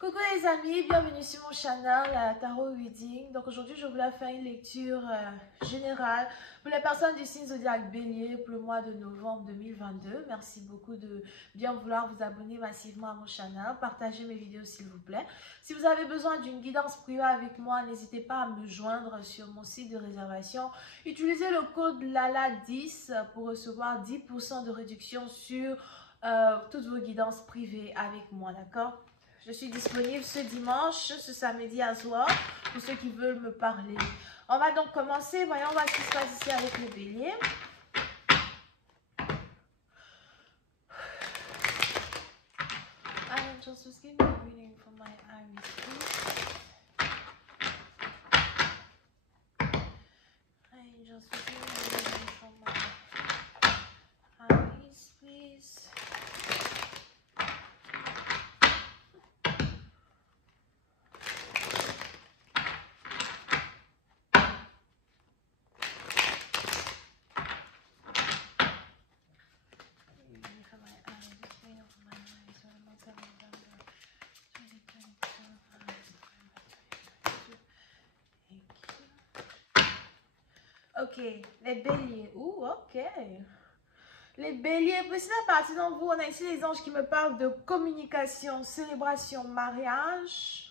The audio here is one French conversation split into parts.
Coucou les amis, bienvenue sur mon channel Tarot Reading. Donc aujourd'hui je voulais faire une lecture générale pour les personnes du signe zodiaque Bélier pour le mois de novembre 2022. Merci beaucoup de bien vouloir vous abonner massivement à mon channel, partagez mes vidéos s'il vous plaît. Si vous avez besoin d'une guidance privée avec moi, n'hésitez pas à me joindre sur mon site de réservation. Utilisez le code LALA10 pour recevoir 10% de réduction sur toutes vos guidances privées avec moi, d'accord? Je suis disponible ce dimanche, ce samedi à soir, pour ceux qui veulent me parler. On va donc commencer. Voyons voir ce qui se passe ici avec le bélier. Angels, just give me a reading for my Iris, please. Angels, just give me a reading for my Iris, please. Ok, les béliers. Ouh, ok. Les béliers, précisez la partie d'entre vous, on a ici les anges qui me parlent de communication, célébration, mariage.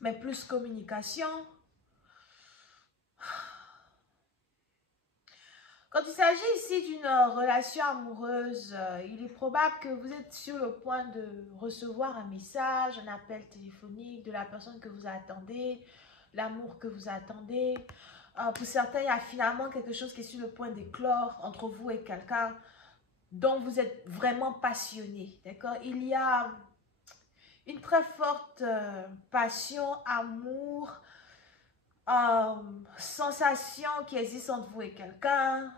Mais plus communication. Quand il s'agit ici d'une relation amoureuse, il est probable que vous êtes sur le point de recevoir un message, un appel téléphonique de la personne que vous attendez, l'amour que vous attendez. Pour certains, il y a finalement quelque chose qui est sur le point d'éclore entre vous et quelqu'un dont vous êtes vraiment passionné, d'accord? Il y a une très forte passion, amour, sensation qui existe entre vous et quelqu'un.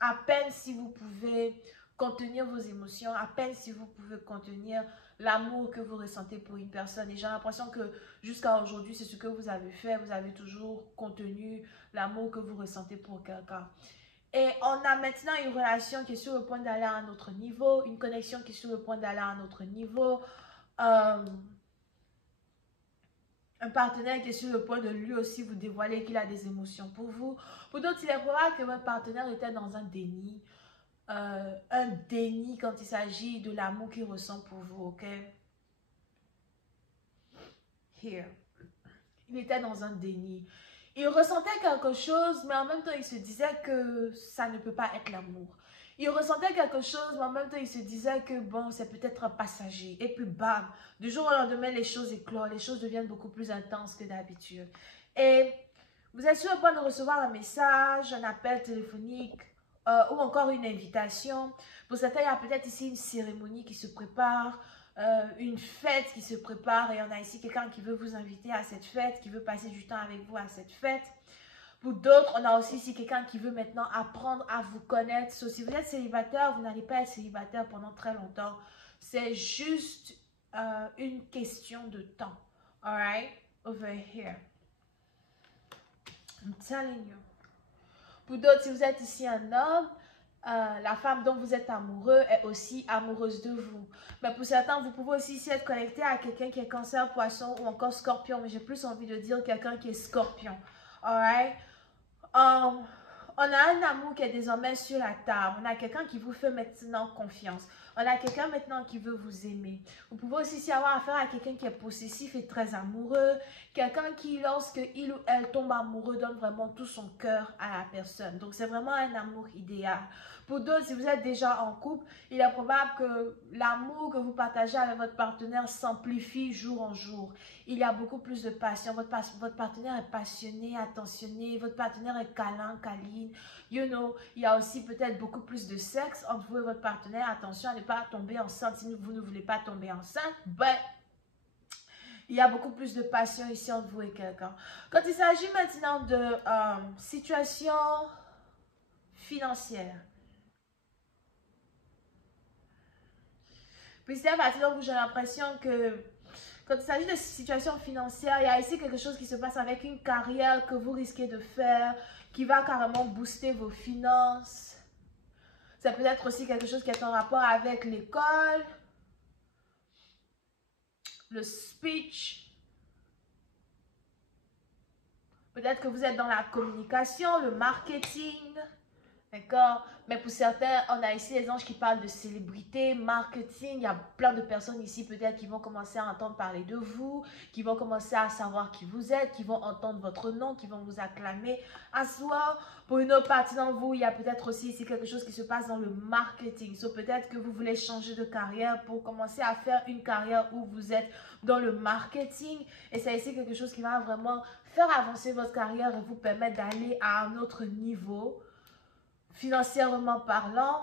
À peine si vous pouvez contenir vos émotions, à peine si vous pouvez contenir l'amour que vous ressentez pour une personne. Et j'ai l'impression que jusqu'à aujourd'hui, c'est ce que vous avez fait. Vous avez toujours contenu l'amour que vous ressentez pour quelqu'un. Et on a maintenant une relation qui est sur le point d'aller à un autre niveau, une connexion qui est sur le point d'aller à un autre niveau. Un partenaire qui est sur le point de lui aussi vous dévoiler qu'il a des émotions pour vous. Pour d'autres, il est probable que votre partenaire était dans un déni. Un déni quand il s'agit de l'amour qu'il ressent pour vous, ok? Here. Il était dans un déni. Il ressentait quelque chose, mais en même temps, il se disait que ça ne peut pas être l'amour. Il ressentait quelque chose, mais en même temps, il se disait que bon, c'est peut-être un passager. Et puis bam, du jour au lendemain, les choses éclorent, les choses deviennent beaucoup plus intenses que d'habitude. Et vous êtes sur le point de recevoir un message, un appel téléphonique ou encore une invitation. Pour certains, il y a peut-être ici une cérémonie qui se prépare, une fête qui se prépare et on a ici quelqu'un qui veut vous inviter à cette fête, qui veut passer du temps avec vous à cette fête. Pour d'autres, on a aussi ici quelqu'un qui veut maintenant apprendre à vous connaître. So, si vous êtes célibataire, vous n'allez pas être célibataire pendant très longtemps. C'est juste une question de temps. Alright? Over here. I'm telling you. Pour d'autres, si vous êtes ici un homme, la femme dont vous êtes amoureux est aussi amoureuse de vous. Mais pour certains, vous pouvez aussi ici être connecté à quelqu'un qui est cancer, poisson ou encore scorpion. Mais j'ai plus envie de dire quelqu'un qui est scorpion. Alright? On a un amour qui est désormais sur la table. On a quelqu'un qui vous fait maintenant confiance. On a quelqu'un maintenant qui veut vous aimer. Vous pouvez aussi avoir affaire à quelqu'un qui est possessif et très amoureux. Quelqu'un qui, lorsque il ou elle tombe amoureux, donne vraiment tout son cœur à la personne. Donc, c'est vraiment un amour idéal. Pour d'autres, si vous êtes déjà en couple, il est probable que l'amour que vous partagez avec votre partenaire s'amplifie jour en jour. Il y a beaucoup plus de passion. Votre partenaire est passionné, attentionné. Votre partenaire est câlin, câline. You know, il y a aussi peut-être beaucoup plus de sexe entre vous et votre partenaire. Attention à ne pas tomber enceinte si vous ne voulez pas tomber enceinte. But il y a beaucoup plus de passion ici entre vous et quelqu'un. Quand il s'agit maintenant de situation financière, puis c'est à partir où j'ai l'impression que quand il s'agit de situation financière, il y a ici quelque chose qui se passe avec une carrière que vous risquez de faire, qui va carrément booster vos finances. C'est peut-être aussi quelque chose qui est en rapport avec l'école. le speech. Peut-être que vous êtes dans la communication, le marketing. D'accord? Mais pour certains, on a ici les anges qui parlent de célébrité, marketing. Il y a plein de personnes ici peut-être qui vont commencer à entendre parler de vous, qui vont commencer à savoir qui vous êtes, qui vont entendre votre nom, qui vont vous acclamer à soi. Pour une autre partie d'entre vous, il y a peut-être aussi ici quelque chose qui se passe dans le marketing. So, peut-être que vous voulez changer de carrière pour commencer à faire une carrière où vous êtes dans le marketing. Et c'est ici quelque chose qui va vraiment faire avancer votre carrière et vous permettre d'aller à un autre niveau. Financièrement parlant,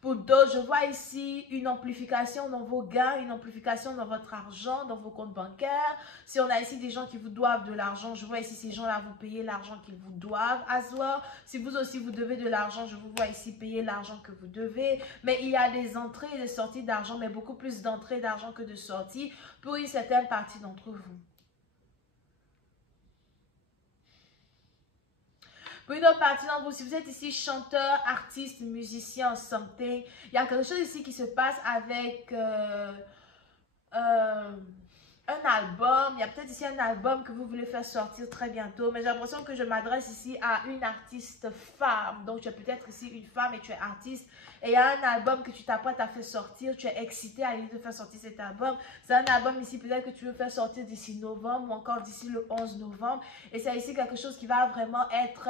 pour d'autres, je vois ici une amplification dans vos gains, une amplification dans votre argent, dans vos comptes bancaires. Si on a ici des gens qui vous doivent de l'argent, je vois ici ces gens-là vous payer l'argent qu'ils vous doivent à soi. Si vous aussi vous devez de l'argent, je vous vois ici payer l'argent que vous devez. Mais il y a des entrées et des sorties d'argent, mais beaucoup plus d'entrées d'argent que de sorties pour une certaine partie d'entre vous. Pour une autre partie d'entre vous, si vous êtes ici chanteur, artiste, musicien, something, il y a quelque chose ici qui se passe avec un album. Il y a peut-être ici un album que vous voulez faire sortir très bientôt, mais j'ai l'impression que je m'adresse ici à une artiste femme. Donc, tu es peut-être ici une femme et tu es artiste. Et il y a un album que tu t'apprêtes à faire sortir. Tu es excité à l'idée de faire sortir cet album. C'est un album ici peut-être que tu veux faire sortir d'ici novembre ou encore d'ici le 11 novembre. Et c'est ici quelque chose qui va vraiment être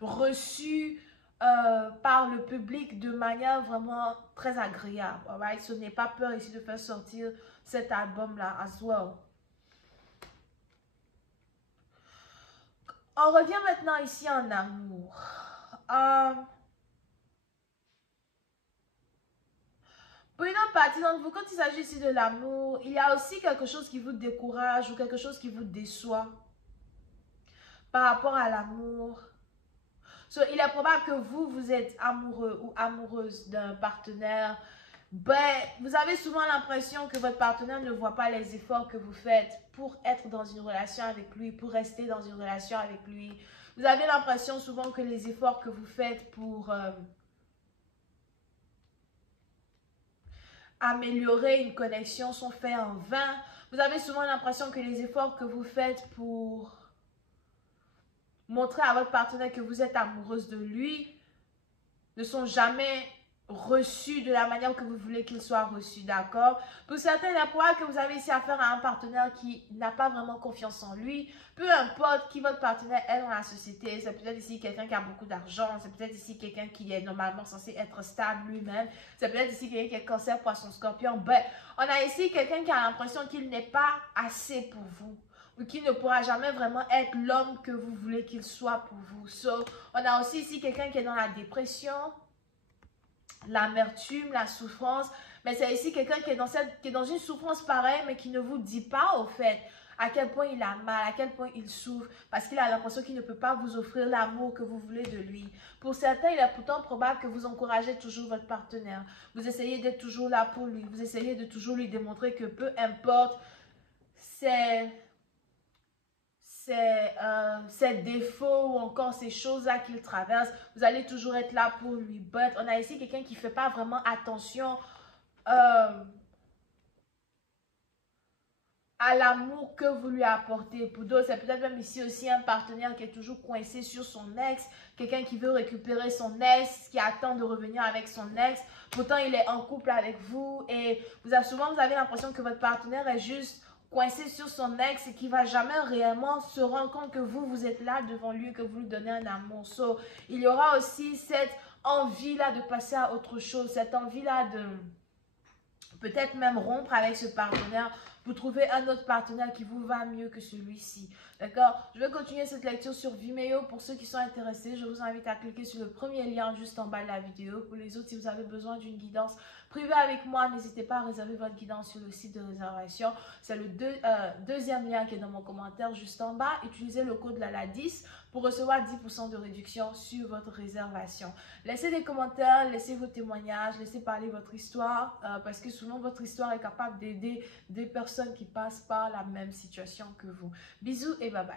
reçu par le public de manière vraiment très agréable. Alright? So, n'aie pas peur ici de faire sortir cet album-là as well. On revient maintenant ici en amour. Pour une autre partie d'entre vous, quand il s'agit ici de l'amour, il y a aussi quelque chose qui vous décourage ou quelque chose qui vous déçoit par rapport à l'amour. So, il est probable que vous êtes amoureux ou amoureuse d'un partenaire. Ben, vous avez souvent l'impression que votre partenaire ne voit pas les efforts que vous faites pour être dans une relation avec lui, pour rester dans une relation avec lui. Vous avez l'impression souvent que les efforts que vous faites pour améliorer une connexion sont faits en vain. Vous avez souvent l'impression que les efforts que vous faites pour montrer à votre partenaire que vous êtes amoureuse de lui ne sont jamais reçus de la manière que vous voulez qu'il soit reçu, d'accord? Pour certains, il est probable que vous avez ici affaire à un partenaire qui n'a pas vraiment confiance en lui. Peu importe qui votre partenaire est dans la société, c'est peut-être ici quelqu'un qui a beaucoup d'argent, c'est peut-être ici quelqu'un qui est normalement censé être stable lui-même, c'est peut-être ici quelqu'un qui est cancer, poisson, scorpion. Ben, on a ici quelqu'un qui a l'impression qu'il n'est pas assez pour vous, ou qui ne pourra jamais vraiment être l'homme que vous voulez qu'il soit pour vous. So, on a aussi ici quelqu'un qui est dans la dépression, l'amertume, la souffrance. Mais c'est ici quelqu'un qui est dans une souffrance pareille, mais qui ne vous dit pas au fait à quel point il a mal, à quel point il souffre, parce qu'il a l'impression qu'il ne peut pas vous offrir l'amour que vous voulez de lui. Pour certains, il est pourtant probable que vous encouragez toujours votre partenaire. Vous essayez d'être toujours là pour lui. Vous essayez de toujours lui démontrer que peu importe ses défauts ou encore ces choses-là qu'il traverse, vous allez toujours être là pour lui. But on a ici quelqu'un qui ne fait pas vraiment attention à l'amour que vous lui apportez. Pour d'autres, c'est peut-être même ici aussi un partenaire qui est toujours coincé sur son ex, quelqu'un qui veut récupérer son ex, qui attend de revenir avec son ex. Pourtant, il est en couple avec vous et souvent, vous avez l'impression que votre partenaire est juste coincé sur son ex et qui ne va jamais réellement se rendre compte que vous êtes là devant lui, que vous lui donnez un amour. So, il y aura aussi cette envie-là de passer à autre chose, cette envie-là de peut-être même rompre avec ce partenaire pour trouver un autre partenaire qui vous va mieux que celui-ci. D'accord? Je vais continuer cette lecture sur Vimeo. Pour ceux qui sont intéressés, je vous invite à cliquer sur le premier lien juste en bas de la vidéo. Pour les autres, si vous avez besoin d'une guidance privée avec moi, n'hésitez pas à réserver votre guidance sur le site de réservation. C'est le deuxième lien qui est dans mon commentaire juste en bas. Utilisez le code LALA10 pour recevoir 10% de réduction sur votre réservation. Laissez des commentaires, laissez vos témoignages, laissez parler votre histoire parce que souvent votre histoire est capable d'aider des personnes qui passent par la même situation que vous. Bisous et bye bye.